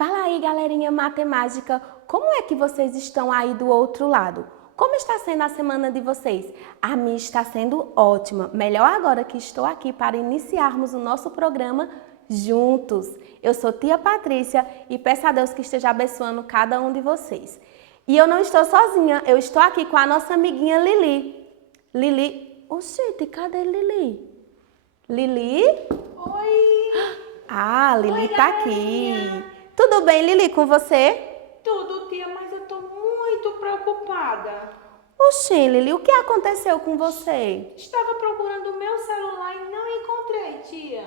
Fala aí, galerinha matemática, como é que vocês estão aí do outro lado? Como está sendo a semana de vocês? A minha está sendo ótima, melhor agora que estou aqui para iniciarmos o nosso programa juntos. Eu sou tia Patrícia e peço a Deus que esteja abençoando cada um de vocês. E eu não estou sozinha, eu estou aqui com a nossa amiguinha Lili. Lili, oxente, cadê Lili? Lili? Oi! Ah, Lili Oi, tá galerinha. aqui. Tudo bem, Lili, com você? Tudo, tia, mas eu tô muito preocupada. Oxê, Lili, o que aconteceu com você? Estava procurando o meu celular e não encontrei, tia.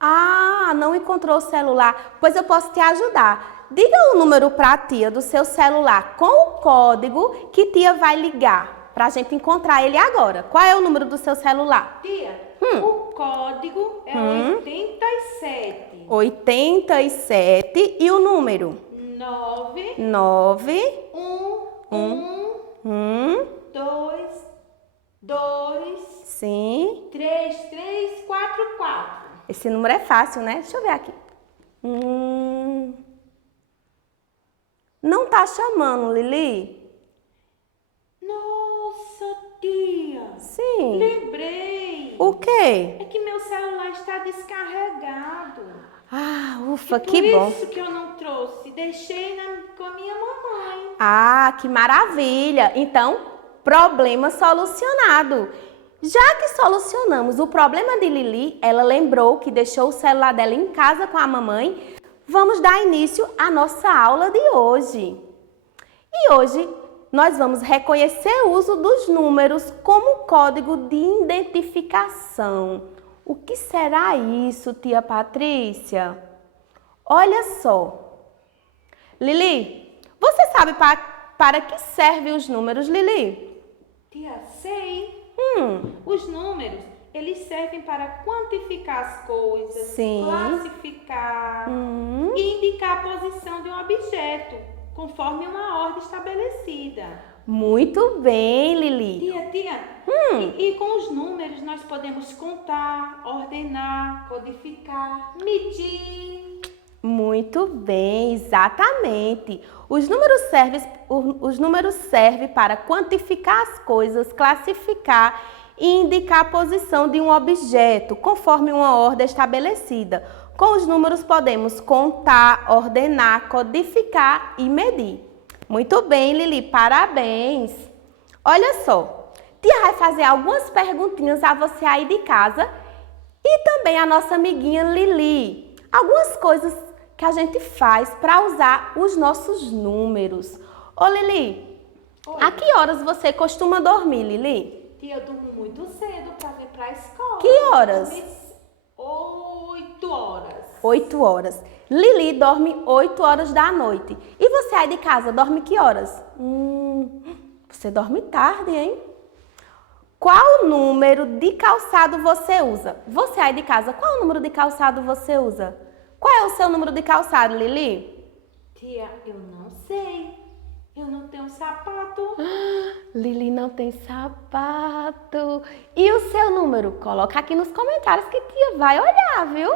Ah, não encontrou o celular? Pois eu posso te ajudar. Diga o número para a tia do seu celular com o código que tia vai ligar para a gente encontrar ele agora. Qual é o número do seu celular? Tia, o código é 87 87 e o número? 9 9 1 2 Sim. 3 3 4 4. Esse número é fácil, né? Deixa eu ver aqui. Não tá chamando, Lili? Nossa, tia. Sim. Lembrei. O quê? É que meu celular está descarregado. Ah, ufa, Por que bom. isso que eu não trouxe. Deixei com a minha mamãe. Ah, que maravilha! Então, problema solucionado. Já que solucionamos o problema de Lili, ela lembrou que deixou o celular dela em casa com a mamãe. Vamos dar início à nossa aula de hoje. E hoje nós vamos reconhecer o uso dos números como código de identificação. O que será isso, tia Patrícia? Olha só. Lili, você sabe para que servem os números, Lili? Tia, sei. Os números, eles servem para quantificar as coisas, Sim. classificar e indicar a posição de um objeto, conforme uma ordem estabelecida. Muito bem, Lili. Tia, e com os números nós podemos contar, ordenar, codificar, medir. Muito bem, exatamente. Os números servem para quantificar as coisas, classificar e indicar a posição de um objeto, conforme uma ordem estabelecida. Com os números podemos contar, ordenar, codificar e medir. Muito bem, Lili, parabéns. Olha só, tia vai fazer algumas perguntinhas a você aí de casa e também a nossa amiguinha Lili. Algumas coisas que a gente faz para usar os nossos números. Ô Lili, Oi. a que horas você costuma dormir, Lili? Tia, eu durmo muito cedo para vir para a escola. Que horas? 8 horas. 8 horas. Lili dorme 8 horas da noite. E você aí de casa, dorme que horas? Você dorme tarde, hein? Qual número de calçado você usa? Você aí de casa, qual número de calçado você usa? Qual é o seu número de calçado, Lili? Tia, eu não sei. Eu não tenho sapato. Lili não tem sapato. E o seu número? Coloca aqui nos comentários que tia vai olhar, viu?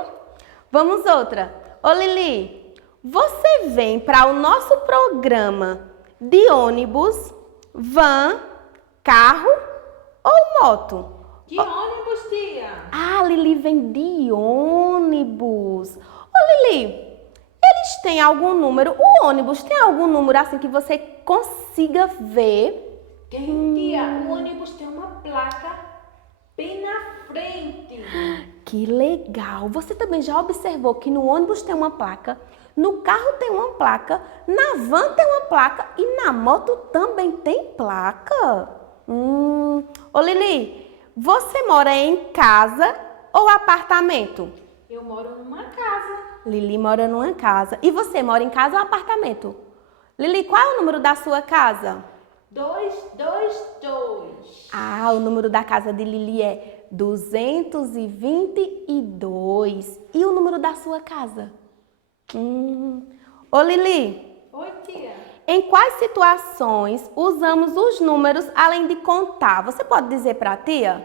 Vamos outra. Ô Lili, você vem para o nosso programa de ônibus, van, carro ou moto? De ônibus, tia. Ah, Lili vem de ônibus. Ô Lili, eles têm algum número? O ônibus tem algum número assim que você consiga ver? Tem, tia. O ônibus tem uma placa bem na frente. Que legal! Você também já observou que no ônibus tem uma placa, no carro tem uma placa, na van tem uma placa e na moto também tem placa? Ô Lili, você mora em casa ou apartamento? Eu moro numa casa. Lili mora numa casa. E você mora em casa ou apartamento? Lili, qual é o número da sua casa? 222. Ah, o número da casa de Lili é 222. E o número da sua casa? Ô Lili, Oi, tia. em quais situações usamos os números além de contar? Você pode dizer para a tia?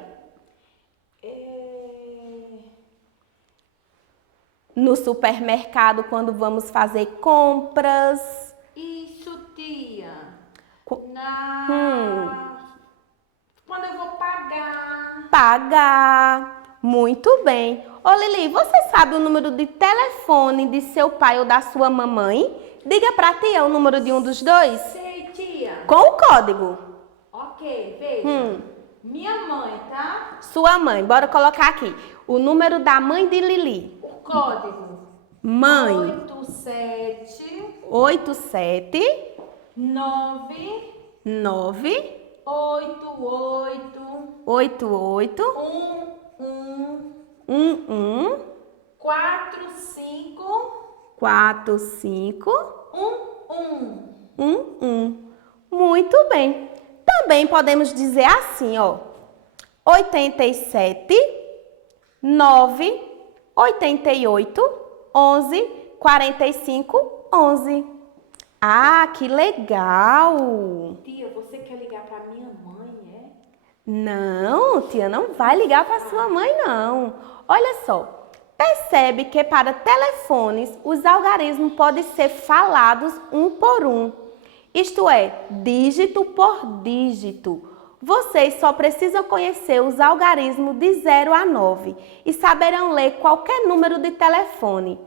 No supermercado, quando vamos fazer compras. Isso, tia. Qu- Quando eu vou pagar. Pagar. Muito bem. Ô Lili, você sabe o número de telefone de seu pai ou da sua mamãe? Diga pra tia o número de um dos dois. Sei, tia. Com o código. Ok, veja. Minha mãe, tá? Sua mãe. Bora colocar aqui. O número da mãe de Lili. O código. Mãe. 87 9 9 88 88 11 45 45 11. Muito bem. Também podemos dizer assim, ó. 87 9 88 11 45 11. Ah, que legal! Tia, você quer ligar para minha mãe, é? Não, tia, não vai ligar para sua mãe, não. Olha só, percebe que para telefones os algarismos podem ser falados um por um. Isto é, dígito por dígito. Vocês só precisam conhecer os algarismos de 0 a 9 e saberão ler qualquer número de telefone.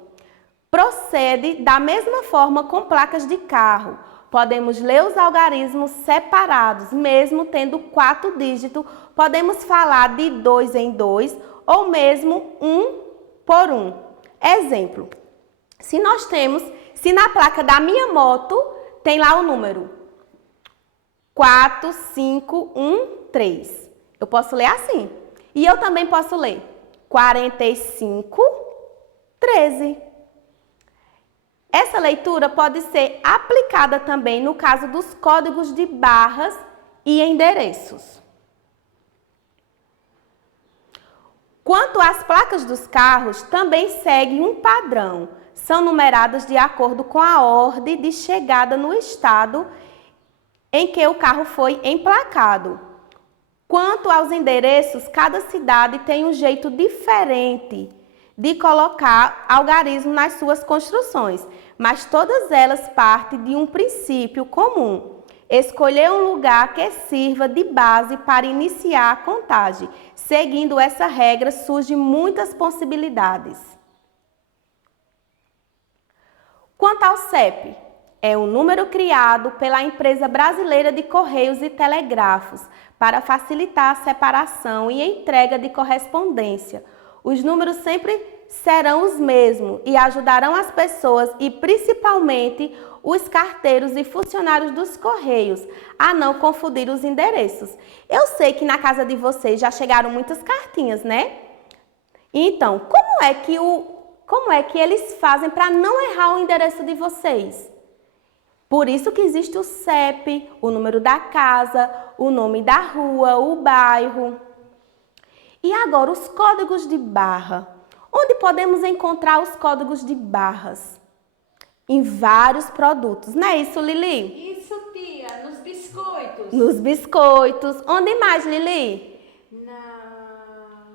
Procede da mesma forma com placas de carro. Podemos ler os algarismos separados, mesmo tendo 4 dígitos. Podemos falar de 2 em 2 ou mesmo 1 por 1. Exemplo, se na placa da minha moto tem lá o número 4513. Eu posso ler assim. E eu também posso ler 4513. Essa leitura pode ser aplicada também no caso dos códigos de barras e endereços. Quanto às placas dos carros, também seguem um padrão. São numeradas de acordo com a ordem de chegada no estado em que o carro foi emplacado. Quanto aos endereços, cada cidade tem um jeito diferente de colocar algarismo nas suas construções, mas todas elas partem de um princípio comum: escolher um lugar que sirva de base para iniciar a contagem. Seguindo essa regra, surgem muitas possibilidades. Quanto ao CEP, é um número criado pela Empresa Brasileira de Correios e Telégrafos para facilitar a separação e entrega de correspondência. Os números sempre serão os mesmos e ajudarão as pessoas e principalmente os carteiros e funcionários dos Correios a não confundir os endereços. Eu sei que na casa de vocês já chegaram muitas cartinhas, né? Então, como é que eles fazem para não errar o endereço de vocês? Por isso que existe o CEP, o número da casa, o nome da rua, o bairro. E agora os códigos de barra. Onde podemos encontrar os códigos de barras? Em vários produtos, não é isso, Lili? Isso, tia, nos biscoitos. Nos biscoitos. Onde mais, Lili? Na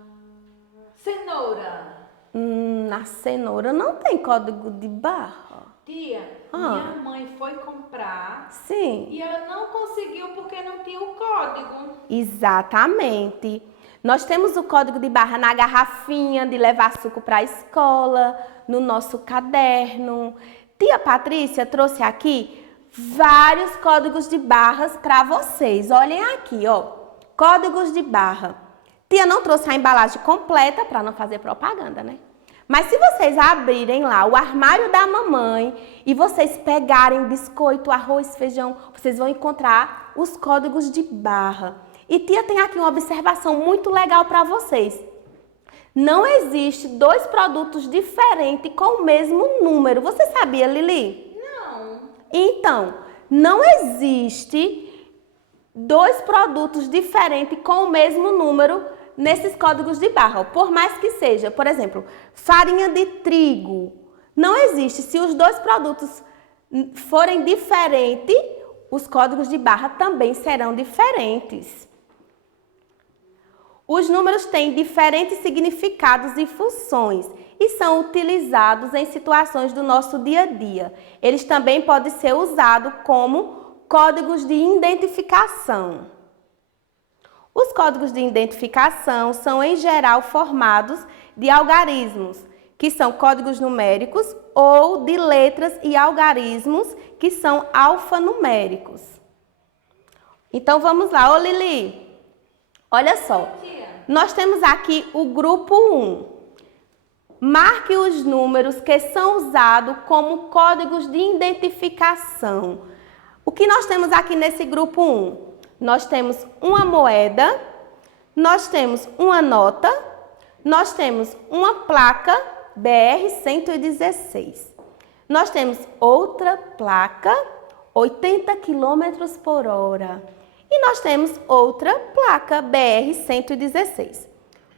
cenoura. Na cenoura não tem código de barra. Tia, minha mãe foi comprar. Sim. E ela não conseguiu porque não tinha o código. Exatamente. Nós temos o código de barra na garrafinha de levar suco para a escola, no nosso caderno. Tia Patrícia trouxe aqui vários códigos de barras para vocês. Olhem aqui, ó. Códigos de barra. Tia não trouxe a embalagem completa para não fazer propaganda, né? Mas se vocês abrirem lá o armário da mamãe e vocês pegarem biscoito, arroz, feijão, vocês vão encontrar os códigos de barra. E tia tem aqui uma observação muito legal para vocês. Não existe 2 produtos diferentes com o mesmo número. Você sabia, Lili? Não. Então, não existe 2 produtos diferentes com o mesmo número nesses códigos de barra. Por mais que seja, por exemplo, farinha de trigo. Não existe. Se os 2 produtos forem diferentes, os códigos de barra também serão diferentes. Os números têm diferentes significados e funções e são utilizados em situações do nosso dia a dia. Eles também podem ser usados como códigos de identificação. Os códigos de identificação são, em geral, formados de algarismos, que são códigos numéricos, ou de letras e algarismos, que são alfanuméricos. Então, vamos lá. Ô, Lili, olha só. Nós temos aqui o grupo 1. Marque os números que são usados como códigos de identificação. O que nós temos aqui nesse grupo 1? Nós temos uma moeda, nós temos uma nota, nós temos uma placa BR-116. Nós temos outra placa, 80 km por hora. E nós temos outra placa BR-116.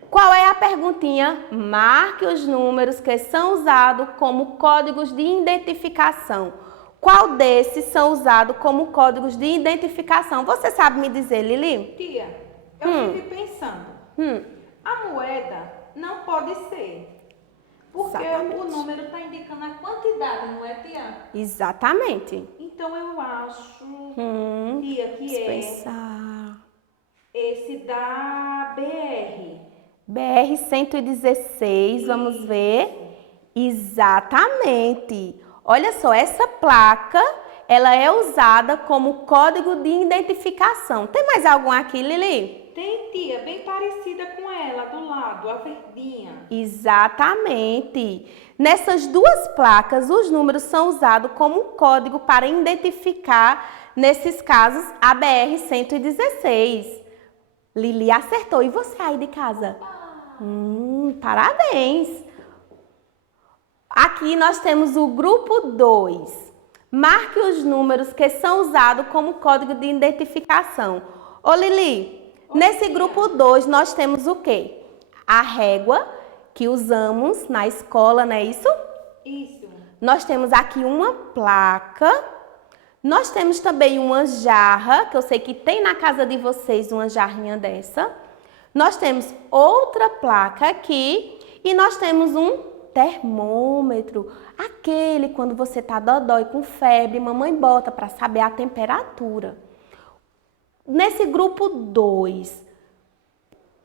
Qual é a perguntinha? Marque os números que são usados como códigos de identificação. Qual desses são usados como códigos de identificação? Você sabe me dizer, Lili? Tia, eu estive pensando. A moeda não pode ser. Porque Exatamente. o número está indicando a quantidade, não é, tia? Exatamente. Então eu acho, tia, que Deixa eu é pensar. esse da BR. BR-116, vamos ver. Exatamente. Olha só, essa placa, ela é usada como código de identificação. Tem mais algum aqui, Lili? Tem, tia, bem parecida com ela, do lado, a verdinha. Exatamente. Nessas duas placas, os números são usados como código para identificar, nesses casos, a BR-116. Lili acertou. E você aí de casa? Parabéns! Aqui nós temos o grupo 2. Marque os números que são usados como código de identificação. Ô Lili, nesse grupo 2 nós temos o quê? A régua que usamos na escola, não é isso? Isso. Nós temos aqui uma placa. Nós temos também uma jarra, que eu sei que tem na casa de vocês uma jarrinha dessa. Nós temos outra placa aqui e nós temos um termômetro, aquele quando você tá dodói com febre, mamãe bota para saber a temperatura. Nesse grupo 2,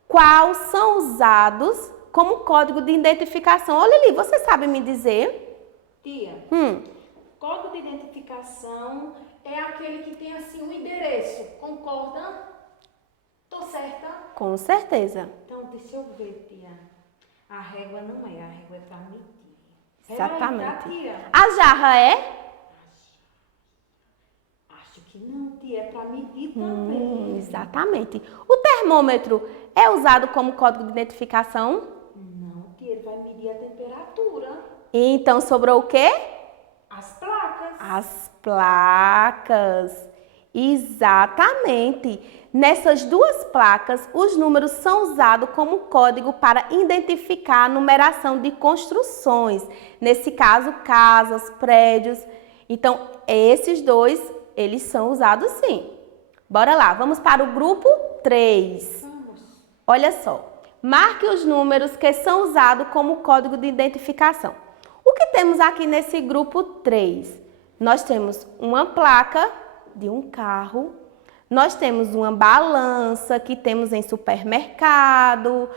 quais são usados como código de identificação? Ô Lili, você sabe me dizer? Tia, código de identificação é aquele que tem assim um endereço, concorda? Tô certa? Com certeza. Então, deixa eu ver, tia. A régua não é, a régua é para medir. Exatamente. Tia? A jarra é? Acho que não, tia, é para medir também. Exatamente. O termômetro é usado como código de identificação? Não, tia, ele vai medir a temperatura. Então, sobrou o quê? As placas. As placas. Exatamente. Nessas duas placas, os números são usados como código para identificar a numeração de construções. Nesse caso, casas, prédios. Então, esses dois, eles são usados sim. Bora lá, vamos para o grupo 3. Vamos. Olha só. Marque os números que são usados como código de identificação. O que temos aqui nesse grupo 3? Nós temos uma placa de um carro. Nós temos uma balança que temos em supermercado,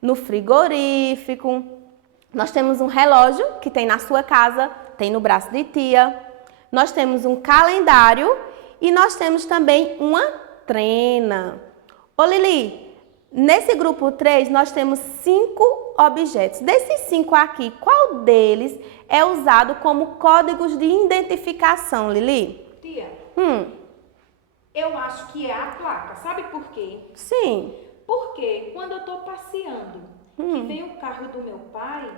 no frigorífico. Nós temos um relógio que tem na sua casa, tem no braço de tia. Nós temos um calendário e nós temos também uma trena. Ô Lili, nesse grupo 3 nós temos 5 objetos. Desses 5 aqui, qual deles é usado como códigos de identificação, Lili? Tia, eu acho que é a placa. Sabe por quê? Sim. Porque quando eu estou passeando e vem o carro do meu pai,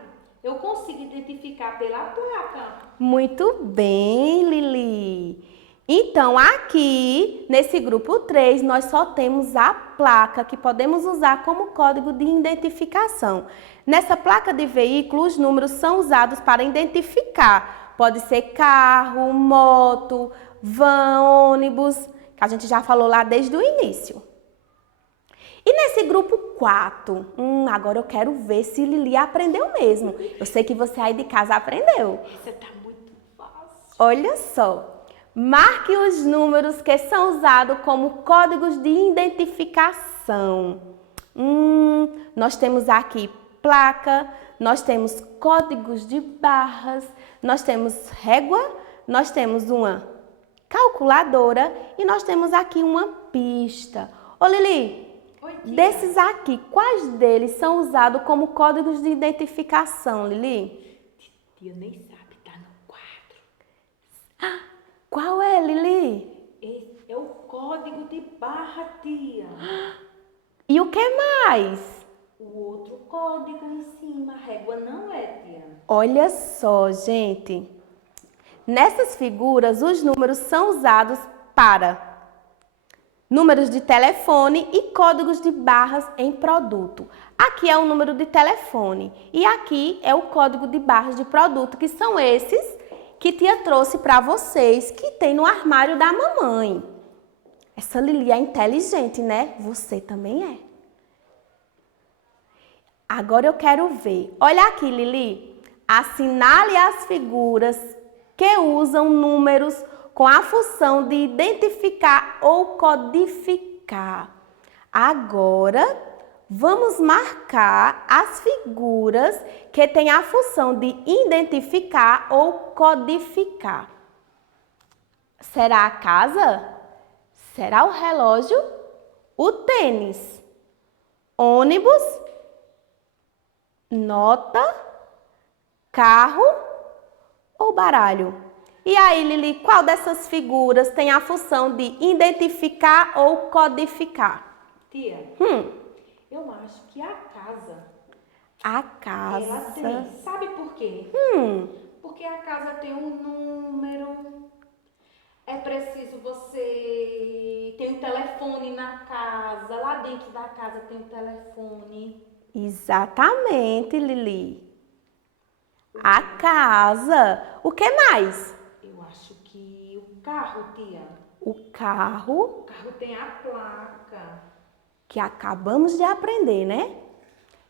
eu consigo identificar pela placa. Muito bem, Lili. Então, aqui, nesse grupo 3, nós só temos a placa que podemos usar como código de identificação. Nessa placa de veículo, os números são usados para identificar. Pode ser carro, moto, van, ônibus, que a gente já falou lá desde o início. E nesse grupo 4, agora eu quero ver se Lili aprendeu mesmo. Eu sei que você aí de casa aprendeu. Essa tá muito fácil. Olha só. Marque os números que são usados como códigos de identificação. Nós temos aqui placa, nós temos códigos de barras, nós temos régua, nós temos uma calculadora e nós temos aqui uma pista. Ô Lili, Oi, tia. desses aqui, quais deles são usados como códigos de identificação, Lili? Tia nem sabe, tá no quadro. Qual é, Lili? Esse é o código de barra, tia. E o que mais? O outro código em cima, a régua não é, tia. Olha só, gente. Nessas figuras, os números são usados para números de telefone e códigos de barras em produto. Aqui é o número de telefone e aqui é o código de barras de produto, que são esses que tia trouxe para vocês, que tem no armário da mamãe. Essa Lili é inteligente, né? Você também é. Agora eu quero ver. Olha aqui, Lili. Assinale as figuras que usam números com a função de identificar ou codificar. Agora, vamos marcar as figuras que têm a função de identificar ou codificar. Será a casa? Será o relógio? O tênis? Ônibus? Nota? Carro ou baralho? E aí, Lili, qual dessas figuras tem a função de identificar ou codificar? Tia, eu acho que a casa, A casa. ela tem. Sabe por quê? Porque a casa tem um número. É preciso você ter um telefone na casa. Lá dentro da casa tem um telefone. Exatamente, Lili. A casa. O que mais? Eu acho que o carro, tia. O carro, O carro tem a placa. que acabamos de aprender, né?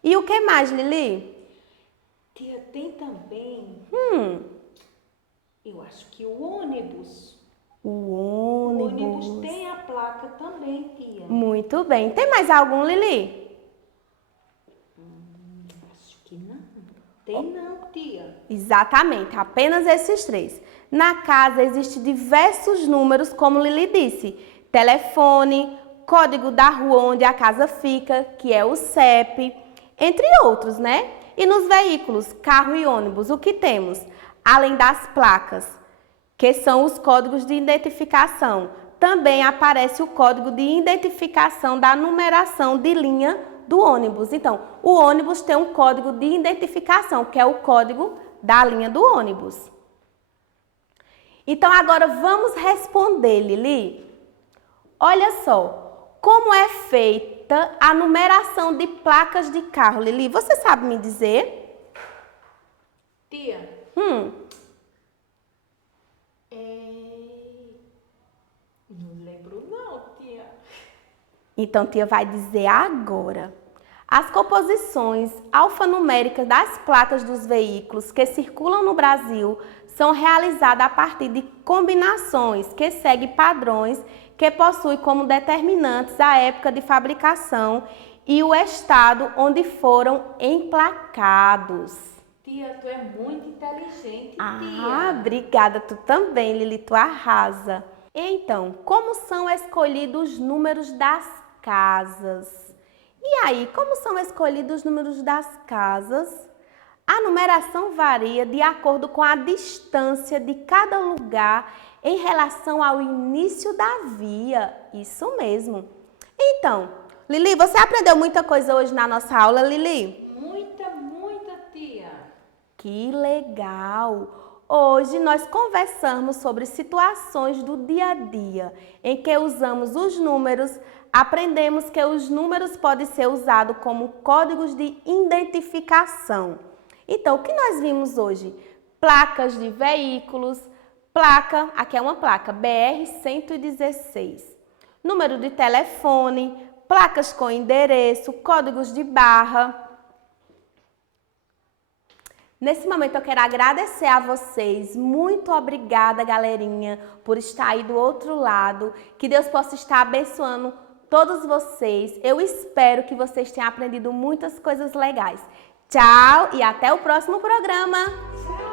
E o que mais, Lili? Tia, tem também. Eu acho que o ônibus. O O ônibus ônibus. tem a placa também, tia. Muito bem. Tem mais algum, Lili? Acho que não. Tem não, tia. Exatamente, apenas esses três. Na casa existem diversos números, como Lili disse. Telefone, código da rua onde a casa fica, que é o CEP, entre outros, né? E nos veículos, carro e ônibus, o que temos? Além das placas, que são os códigos de identificação. Também aparece o código de identificação da numeração de linha do ônibus. Então, o ônibus tem um código de identificação, que é o código da linha do ônibus. Então, agora vamos responder, Lili. Olha só, como é feita a numeração de placas de carro, Lili? Você sabe me dizer? Tia, não lembro não, tia. Então, tia vai dizer agora. As composições alfanuméricas das placas dos veículos que circulam no Brasil são realizadas a partir de combinações que seguem padrões que possuem como determinantes a época de fabricação e o estado onde foram emplacados. Tia, tu é muito inteligente, Ah, tia. obrigada. Tu também, Lili, tu arrasa. Então, como são escolhidos os números das casas? E aí, como são escolhidos os números das casas? A numeração varia de acordo com a distância de cada lugar em relação ao início da via. Isso mesmo. Então, Lili, você aprendeu muita coisa hoje na nossa aula, Lili? Muita, tia. Que legal! Hoje nós conversamos sobre situações do dia a dia em que usamos os números. Aprendemos que os números podem ser usados como códigos de identificação. Então, o que nós vimos hoje? Placas de veículos, aqui é uma placa, BR-116. Número de telefone, placas com endereço, códigos de barra. Nesse momento eu quero agradecer a vocês. Muito obrigada, galerinha, por estar aí do outro lado. Que Deus possa estar abençoando todos vocês. Eu espero que vocês tenham aprendido muitas coisas legais. Tchau e até o próximo programa. Tchau.